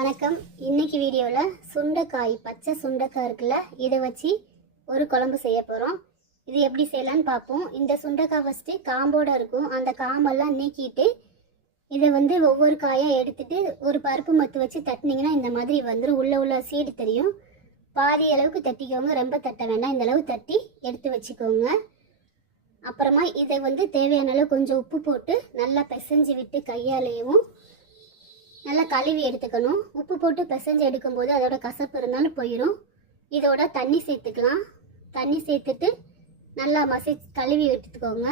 வணக்கம். இன்னைக்கு வீடியோவில் சுண்டைக்காய், பச்சை சுண்டைக்காய் இருக்குல்ல, இதை வச்சு ஒரு குழம்பு செய்ய போகிறோம். இது எப்படி செய்யலான்னு பார்ப்போம். இந்த சுண்டைக்காய் ஃபஸ்ட்டு காம்போடு இருக்கும். அந்த காம்பெல்லாம் நீக்கிட்டு இதை ஒவ்வொரு காயாக எடுத்துட்டு ஒரு பருப்பு மத்து வச்சு தட்டினீங்கன்னா இந்த மாதிரி வந்துடும். உள்ள சீடு தெரியும். பாதி அளவுக்கு தட்டிக்கோங்க, ரொம்ப தட்ட வேண்டாம். இந்த அளவு தட்டி எடுத்து வச்சுக்கோங்க. அப்புறமா இதை தேவையான அளவு கொஞ்சம் உப்பு போட்டு நல்லா பிசைஞ்சு விட்டு கையாலேயும் நல்லா கழுவி எடுத்துக்கணும். உப்பு போட்டு பிசைஞ்சு எடுக்கும்போது அதோட கசப்பு இருந்தாலும் போயிடும். இதோட தண்ணி சேர்த்துக்கலாம். தண்ணி சேர்த்துட்டு நல்லா கழுவி எடுத்துக்கோங்க.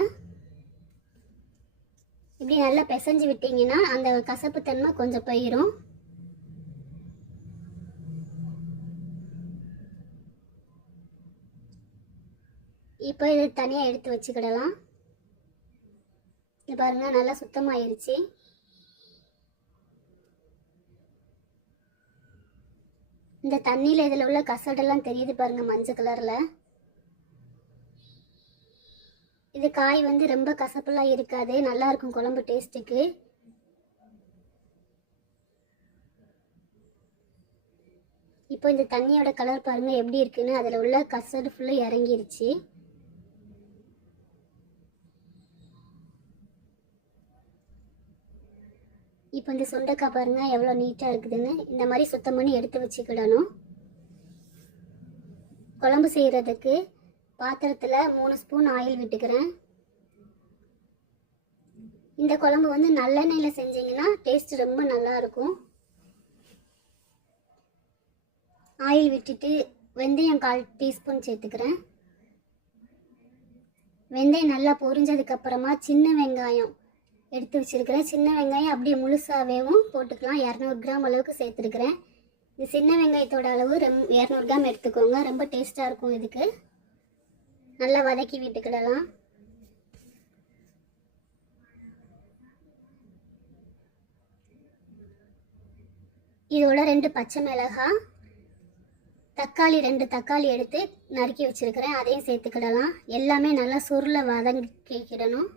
இப்படி நல்லா பிசைஞ்சு விட்டீங்கன்னா அந்த கசப்பு தன்மை கொஞ்சம் போயிடும். இப்போ இது தனியாக எடுத்து வச்சுக்கிடலாம். இது பாருங்க, நல்லா சுத்தமாயிருச்சு. இந்த தண்ணியில் இதில் உள்ள கசடெல்லாம் தெரியுது பாருங்க, மஞ்சள் கலரில். இது காய் ரொம்ப கசப்பெல்லாம் இருக்காது, நல்லா இருக்கும் குழம்பு டேஸ்ட்டுக்கு. இப்போ இந்த தண்ணியோட கலர் பாருங்க எப்படி இருக்குன்னு. அதில் உள்ள கசடு ஃபுல்லாக இறங்கிருச்சு. இப்போ இந்த சுண்டைக்காய் பாருங்க எவ்வளோ நீட்டாக இருக்குதுன்னு. இந்த மாதிரி சுத்தம் பண்ணி எடுத்து வச்சுக்கிடணும். குழம்பு செய்கிறதுக்கு பாத்திரத்தில் 3 ஸ்பூன் ஆயில் விட்டுக்கிறேன். இந்த குழம்பு நல்லெண்ணெயில் செஞ்சீங்கன்னா டேஸ்ட் ரொம்ப நல்லா இருக்கும். ஆயில் விட்டுட்டு வெந்தயம் 1/4 டீஸ்பூன் சேர்த்துக்கிறேன். வெந்தயம் நல்லா பொரிஞ்சதுக்கப்புறமா சின்ன வெங்காயம் எடுத்து வச்சுருக்கிறேன். சின்ன வெங்காயம் அப்படியே முழுசாகவும் போட்டுக்கலாம். 200 கிராம் அளவுக்கு சேர்த்துருக்கிறேன். இந்த சின்ன வெங்காயத்தோட அளவு 200 கிராம் எடுத்துக்கோங்க. ரொம்ப டேஸ்ட்டாக இருக்கும். இதுக்கு நல்லா வதக்கி விட்டுக்கிடலாம். இதோட 2 பச்சை மிளகாய், தக்காளி 2 தக்காளி எடுத்து நறுக்கி வச்சுருக்கிறேன். அதையும் சேர்த்துக்கிடலாம். எல்லாமே நல்லா சுருளை வதக்கிக்கிடணும்.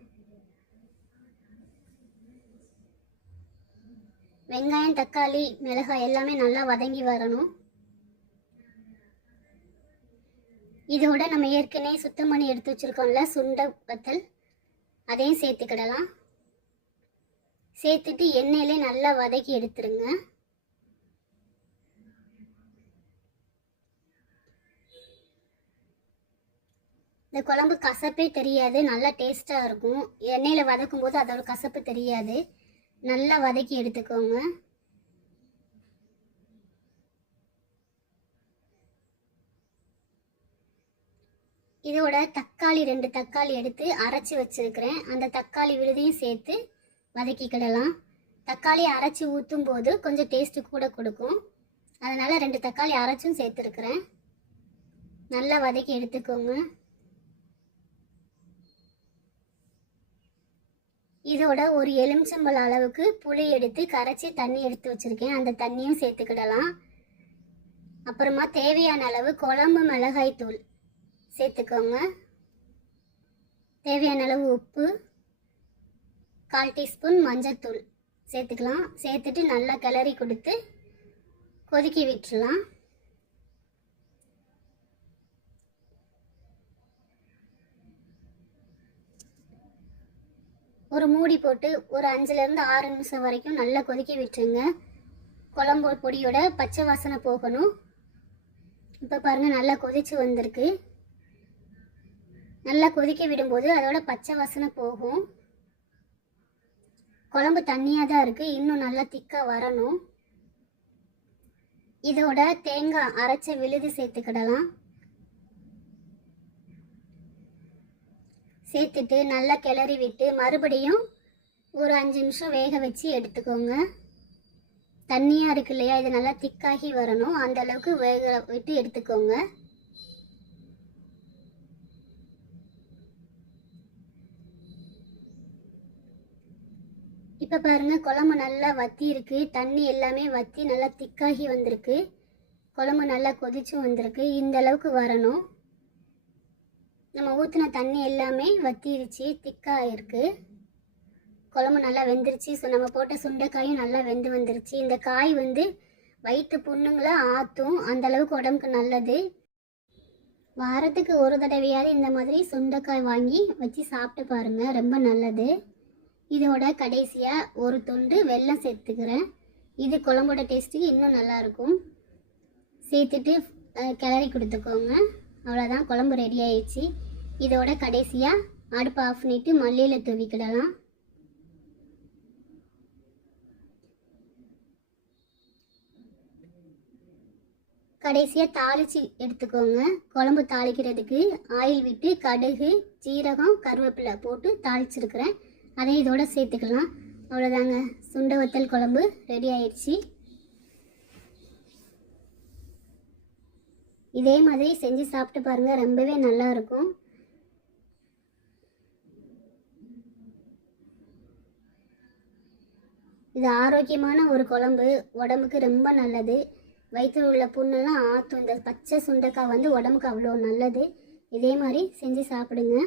வெங்காயம், தக்காளி, மிளகாய் எல்லாமே நல்லா வதங்கி வரணும். இதோட நம்ம ஏற்கனவே சுத்தம் பண்ணி எடுத்து வச்சுருக்கோம்ல சுண்டை வத்தல், அதையும் சேர்த்துக்கிடலாம். சேர்த்துட்டு எண்ணெயிலே நல்லா வதக்கி எடுத்துருங்க. இந்த குழம்பு கசப்பே தெரியாது, நல்லா டேஸ்ட்டாக இருக்கும். எண்ணெயில் வதக்கும் போது அதோட கசப்பு தெரியாது. நல்லா வதக்கி எடுத்துக்கோங்க. இதோட தக்காளி 2 தக்காளி எடுத்து அரைச்சி வச்சிருக்கிறேன். அந்த தக்காளி விழுதையும் சேர்த்து வதக்கிக்கிடலாம். தக்காளி அரைச்சி ஊற்றும் போது கொஞ்சம் டேஸ்ட்டு கூட கொடுக்கும். அதனால 2 தக்காளி அரைச்சும் சேர்த்துருக்குறேன். நல்லா வதக்கி எடுத்துக்கோங்க. இதோட ஒரு எலுமிச்சம்பழ அளவுக்கு புளி எடுத்து கரைச்சி தண்ணி எடுத்து வச்சுருக்கேன். அந்த தண்ணியும் சேர்த்துக்கிடலாம். அப்புறமா தேவையான அளவு குழம்பு மிளகாய் தூள் சேர்த்துக்கோங்க. தேவையான அளவு உப்பு, 1/4 டீஸ்பூன் மஞ்சள் தூள் சேர்த்துக்கலாம். சேர்த்துட்டு நல்லா கிளறி கொடுத்து கொதிக்க விட்டுடலாம். ஒரு மூடி போட்டு ஒரு 5லேருந்து 6 நிமிஷம் வரைக்கும் நல்லா கொதிக்க விட்டுருங்க. குழம்பு பொடியோட பச்சை வாசனை போகணும். இப்போ பாருங்கள் நல்லா கொதிச்சு வந்திருக்கு. நல்லா கொதிக்க விடும்போது அதோட பச்சை வாசனை போகும். குழம்பு தண்ணியாக தான் இருக்குது, இன்னும் நல்லா திக்காக வரணும். இதோட தேங்காய் அரைச்ச விழுது சேர்த்துக்கிடலாம். சேர்த்துட்டு நல்லா கிளறி விட்டு மறுபடியும் ஒரு 5 நிமிஷம் வேக வச்சு எடுத்துக்கோங்க. தண்ணியாக இருக்கு இல்லையா, இது நல்லா திக்காகி வரணும். அந்த அளவுக்கு வேக விட்டு எடுத்துக்கோங்க. இப்போ பாருங்கள் குழம்பு நல்லா வத்தி இருக்கு. தண்ணி எல்லாமே வற்றி நல்லா திக்காகி வந்திருக்கு. குழம்பு நல்லா கொதிச்சும் வந்திருக்கு. இந்த அளவுக்கு வரணும். நம்ம ஊற்றின தண்ணி எல்லாமே வத்திருச்சு, திக்காக இருக்குது. குழம்பு நல்லா வெந்துருச்சு. ஸோ நம்ம போட்ட சுண்டைக்காயும் நல்லா வெந்து வந்துருச்சு. இந்த காய் வயிற்று புண்ணுங்களை ஆற்றும், அந்த அளவுக்கு உடம்புக்கு நல்லது. வாரத்துக்கு ஒரு தடவையாவது இந்த மாதிரி சுண்டைக்காய் வாங்கி வச்சு சாப்பிட்டு பாருங்கள், ரொம்ப நல்லது. இதோட கடைசியாக ஒரு துண்டு வெல்லம் சேர்த்துக்கிறேன். இது குழம்போட டேஸ்ட்டுக்கு இன்னும் நல்லாயிருக்கும். சேர்த்துட்டு கிளறி கொடுத்துக்கோங்க. அவ்வளோதான், குழம்பு ரெடி ஆயிடுச்சு. இதோட கடைசியாக அடுப்பை ஆஃப் பண்ணிவிட்டு மல்லியில் தூவிக்கிடலாம். கடைசியாக தாளித்து எடுத்துக்கோங்க. குழம்பு தாளிக்கிறதுக்கு ஆயில் விட்டு கடுகு, சீரகம், கருவேப்பிலை போட்டு தாளிச்சிருக்கிறேன். அதை இதோட சேர்த்துக்கலாம். அவ்வளோதாங்க, சுண்டை வத்தல் குழம்பு ரெடி ஆயிடுச்சு. இதே மாதிரி செஞ்சு சாப்பிட்டு பாருங்கள், ரொம்பவே நல்லா இருக்கும். இது ஆரோக்கியமான ஒரு குழம்பு, உடம்புக்கு ரொம்ப நல்லது. வயிற்றில் உள்ள புண்ணெல்லாம் ஆற்றும். இந்த பச்சை சுண்டைக்காய் வந்து உடம்புக்கு அவ்வளோ நல்லது. இதே மாதிரி செஞ்சு சாப்பிடுங்க.